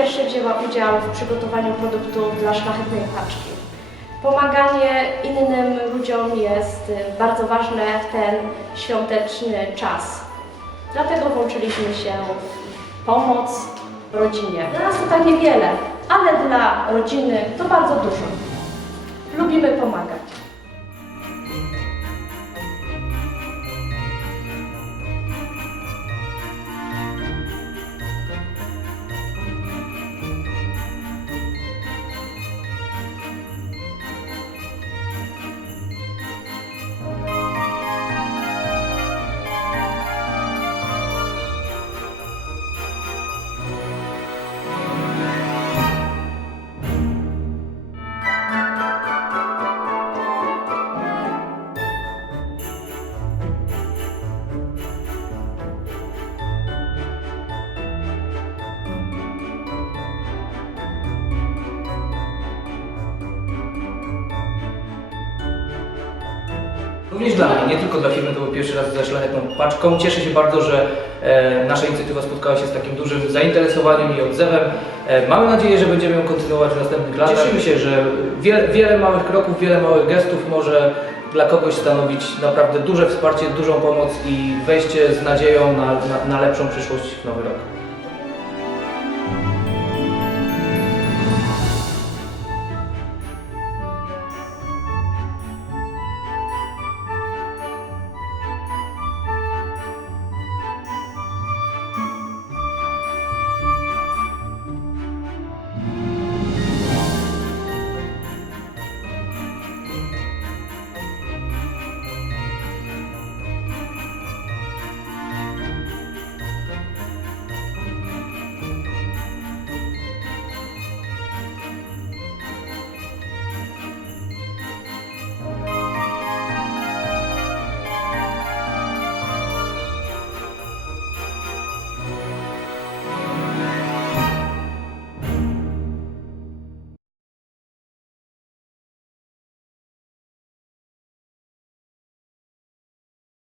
Pierwszy wzięła udział w przygotowaniu produktów dla szlachetnej paczki. Pomaganie innym ludziom jest y, bardzo ważne w ten świąteczny czas. Dlatego włączyliśmy się w pomoc rodzinie. Dla nas to tak niewiele, ale dla rodziny to bardzo dużo. Lubimy pomagać. Również dla mnie, nie tylko dla firmy, to był pierwszy raz ze szlachetną paczką. Cieszę się bardzo, że e, nasza inicjatywa spotkała się z takim dużym zainteresowaniem i odzewem. E, mamy nadzieję, że będziemy ją kontynuować w następnych latach. Cieszymy się, że wiele, wiele małych kroków, wiele małych gestów może dla kogoś stanowić naprawdę duże wsparcie, dużą pomoc i wejście z nadzieją na, na, na lepszą przyszłość w nowy rok.